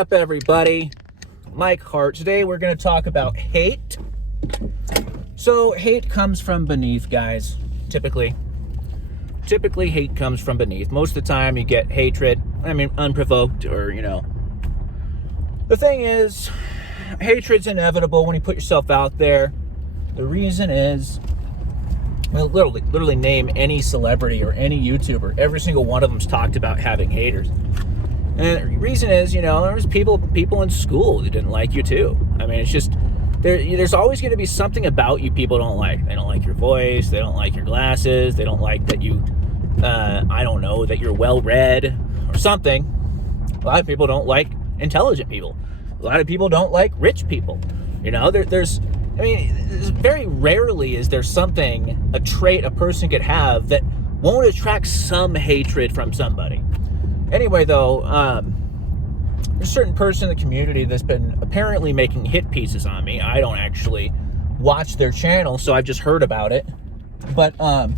Up everybody, Mike Hart. Today we're going to talk about hate. So hate comes from beneath, guys. Typically hate comes from beneath. Most of the time you get hatred, unprovoked, or the thing is, hatred's inevitable when you put yourself out there. The reason is, literally name any celebrity or any YouTuber, every single one of them's talked about having haters. And the reason is, there's people in school who didn't like you too. It's just, there's always going to be something about you people don't like. They don't like your voice. They don't like your glasses. They don't like that you, that you're well-read or something. A lot of people don't like intelligent people. A lot of people don't like rich people. Very rarely is there something, a trait a person could have that won't attract some hatred from somebody. Anyway, though, there's a certain person in the community that's been apparently making hit pieces on me. I don't actually watch their channel, so I've just heard about it. But, and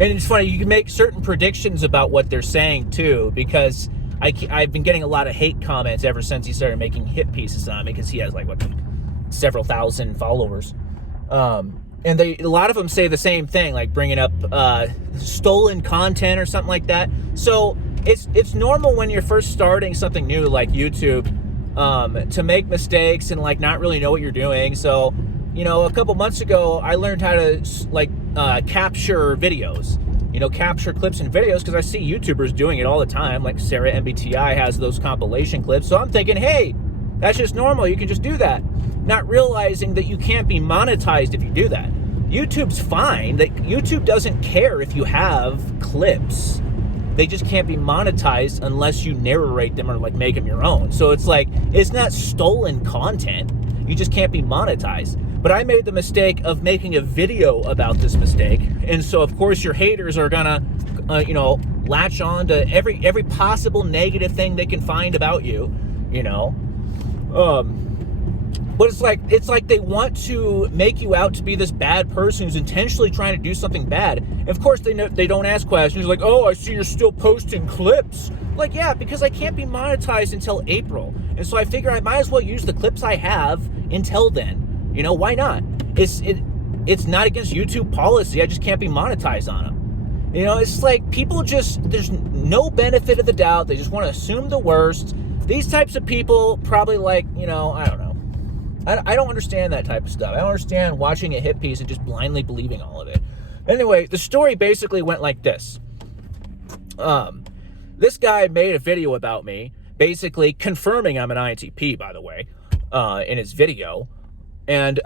it's funny, you can make certain predictions about what they're saying, too, because I've been getting a lot of hate comments ever since he started making hit pieces on me, because he has, several thousand followers. And a lot of them say the same thing, like bringing up stolen content or something like that. So it's normal when you're first starting something new like YouTube to make mistakes and not really know what you're doing. So, a couple months ago, I learned how to capture videos, capture clips and videos, because I see YouTubers doing it all the time. Like Sarah MBTI has those compilation clips. So I'm thinking, hey, that's just normal. You can just do that. Not realizing that you can't be monetized if you do that. YouTube's fine. YouTube doesn't care if you have clips. They just can't be monetized unless you narrate them or make them your own. So it's not stolen content. You just can't be monetized. But I made the mistake of making a video about this mistake. And so of course your haters are gonna, latch on to every possible negative thing they can find about you, But it's like they want to make you out to be this bad person who's intentionally trying to do something bad. And of course, they don't ask questions like, "Oh, I see you're still posting clips." Yeah, because I can't be monetized until April, and so I figure I might as well use the clips I have until then. Why not? It's not against YouTube policy. I just can't be monetized on them. It's people there's no benefit of the doubt. They just want to assume the worst. These types of people probably I don't know. I don't understand that type of stuff. I don't understand watching a hit piece and just blindly believing all of it. Anyway, the story basically went like this. This guy made a video about me, basically confirming I'm an INTP, by the way, in his video. And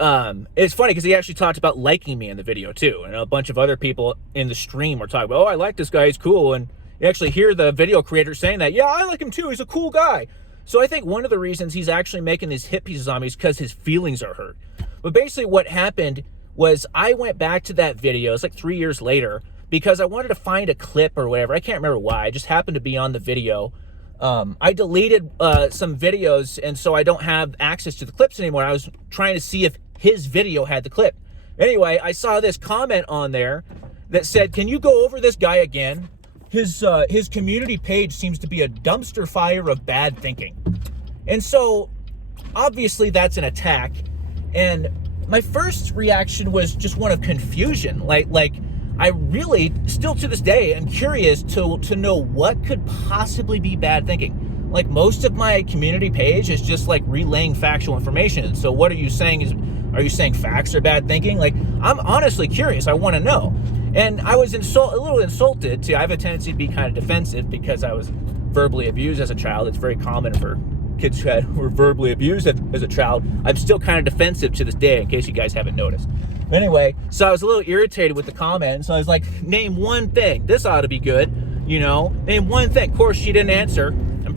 it's funny because he actually talked about liking me in the video, too. And a bunch of other people in the stream were talking about, "Oh, I like this guy, he's cool." And you actually hear the video creator saying that, "Yeah, I like him, too, he's a cool guy." So I think one of the reasons he's actually making these hit pieces on me is because his feelings are hurt. But basically what happened was I went back to that video, it's 3 years later, because I wanted to find a clip or whatever. I can't remember why. I just happened to be on the video. I deleted some videos, and so I don't have access to the clips anymore. I was trying to see if his video had the clip. Anyway, I saw this comment on there that said, "Can you go over this guy again? His community page seems to be a dumpster fire of bad thinking." And so obviously that's an attack. And my first reaction was just one of confusion. I really, still to this day, am curious to know what could possibly be bad thinking. Most of my community page is just relaying factual information. So what are you saying? Are you saying facts are bad thinking? I'm honestly curious. I want to know. And I was a little insulted, too. I have a tendency to be kind of defensive because I was verbally abused as a child. It's very common for kids who were verbally abused as a child. I'm still kind of defensive to this day, in case you guys haven't noticed. But anyway, so I was a little irritated with the comment. So I was like, name one thing. This ought to be good. Name one thing. Of course, she didn't answer.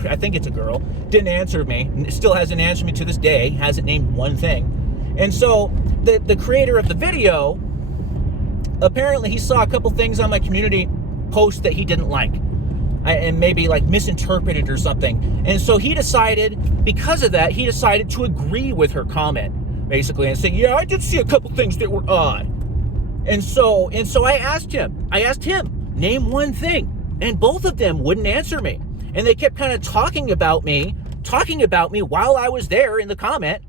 I think it's a girl. Didn't answer me. Still hasn't answered me to this day. Hasn't named one thing. And so the creator of the video, apparently he saw a couple things on my community post that he didn't like. And maybe misinterpreted or something. And so because of that, he decided to agree with her comment, basically, and say, "Yeah, I did see a couple things that were odd." And so I asked him, name one thing. And both of them wouldn't answer me. and they kept kind of talking about me while I was there in the comment,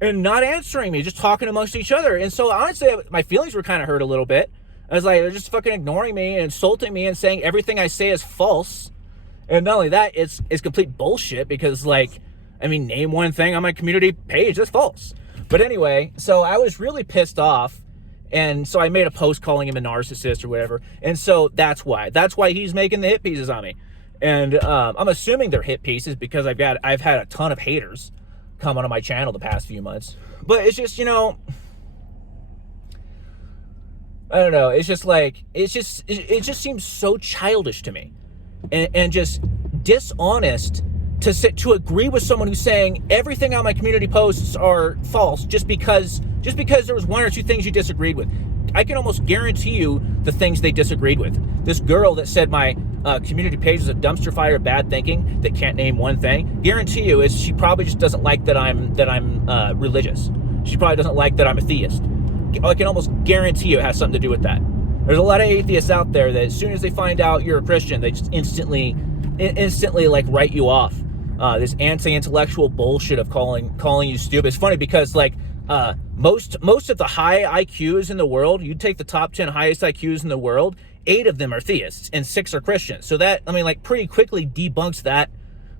and not answering me, just talking amongst each other. And so honestly, my feelings were kind of hurt a little bit. I was like, they're just fucking ignoring me and insulting me and saying everything I say is false. And not only that, it's complete bullshit, because, like, I mean, name one thing on my community page that's false. But anyway, so I was really pissed off, and so I made a post calling him a narcissist or whatever. And so that's why he's making the hit pieces on me. And I'm assuming they're hit pieces because I've had a ton of haters come onto my channel the past few months. But it's just, you know, I don't know. It's just like, it just seems so childish to me, and just dishonest to agree with someone who's saying everything on my community posts are false just because there was one or two things you disagreed with. I can almost guarantee you the things they disagreed with. This girl that said my community page is a dumpster fire of bad thinking that can't name one thing, guarantee you is she probably just doesn't like that I'm religious. She probably doesn't like that I'm a theist. I can almost guarantee you it has something to do with that. There's a lot of atheists out there that as soon as they find out you're a Christian, they just instantly like write you off. This anti-intellectual bullshit of calling you stupid. It's funny because, like, most of the high IQs in the world, you take the top 10 highest IQs in the world, 8 of them are theists and 6 are Christians. So that, I mean, like, pretty quickly debunks that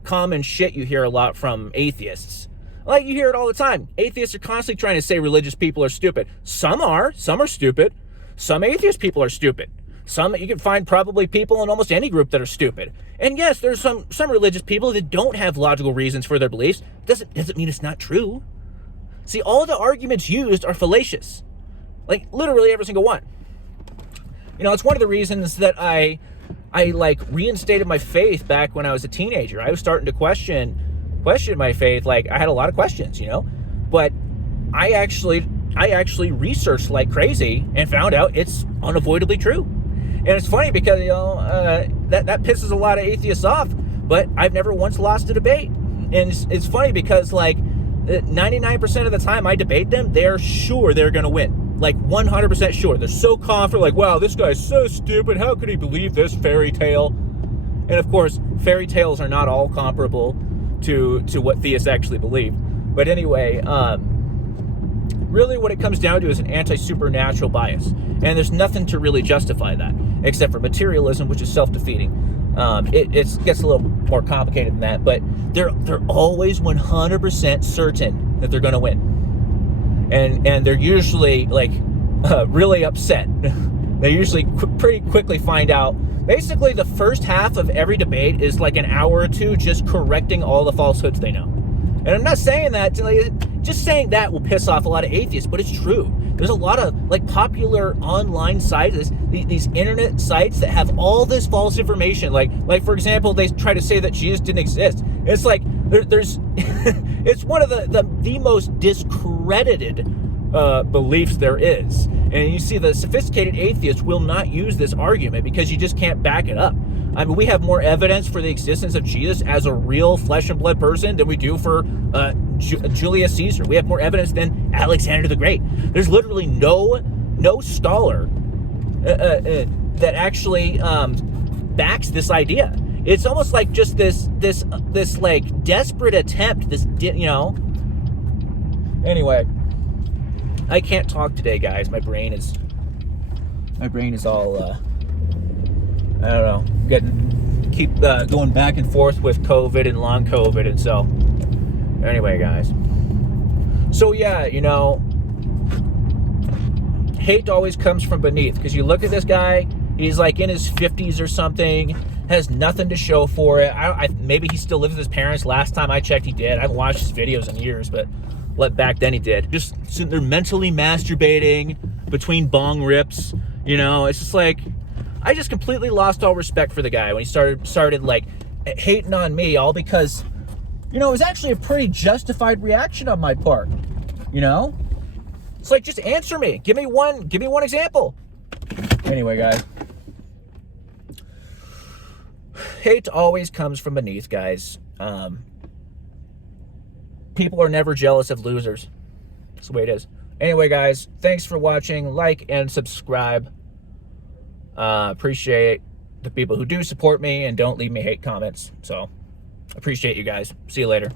common shit you hear a lot from atheists. Like, you hear it all the time. Atheists are constantly trying to say religious people are stupid. Some are stupid. Some atheist people are stupid. Some, you can find probably people in almost any group that are stupid. And yes, there's some religious people that don't have logical reasons for their beliefs. Doesn't mean it's not true. See, all the arguments used are fallacious. Like, literally every single one. You know, it's one of the reasons that I like reinstated my faith back when I was a teenager. I was starting to question my faith. Like, I had a lot of questions, you know, but I actually researched like crazy and found out it's unavoidably true. And it's funny because, you know, that pisses a lot of atheists off, but I've never once lost a debate. And it's funny because, like, 99% of the time I debate them, they're sure they're going to win. Like, 100% sure. They're so confident, like, wow, this guy's so stupid. How could he believe this fairy tale? And of course, fairy tales are not all comparable to what theists actually believe. But anyway, really what it comes down to is an anti-supernatural bias. And there's nothing to really justify that, except for materialism, which is self-defeating. It gets a little more complicated than that, but they're always 100% certain that they're going to win. And they're usually, like, really upset. They usually pretty quickly find out. Basically, the first half of every debate is like an hour or two just correcting all the falsehoods they know. And I'm not saying that just saying that will piss off a lot of atheists, but it's true. There's a lot of, like, popular online sites, these internet sites that have all this false information. Like for example, they try to say that Jesus didn't exist. It's like there's it's one of the most discredited beliefs there is. And you see the sophisticated atheists will not use this argument because you just can't back it up. I mean, we have more evidence for the existence of Jesus as a real flesh and blood person than we do for Julius Caesar. We have more evidence than Alexander the Great. There's literally no scholar that actually backs this idea. It's almost like just this like desperate attempt. You know. Anyway, I can't talk today, guys. My brain is all. I don't know, keep going back and forth with COVID and long COVID, and so anyway, guys. So yeah, you know, hate always comes from beneath, because you look at this guy, he's like in his 50s or something, has nothing to show for it. Maybe he still lives with his parents. Last time I checked, he did. I haven't watched his videos in years, but back then he did. Just sitting there mentally masturbating between bong rips. You know, it's just like, I just completely lost all respect for the guy when he started like hating on me, all because, you know, it was actually a pretty justified reaction on my part. You know, it's like, just answer me. Give me one example. Anyway, guys, hate always comes from beneath, guys. People are never jealous of losers. That's the way it is. Anyway, guys, thanks for watching. Like and subscribe. Appreciate the people who do support me and don't leave me hate comments. So appreciate you guys. See you later.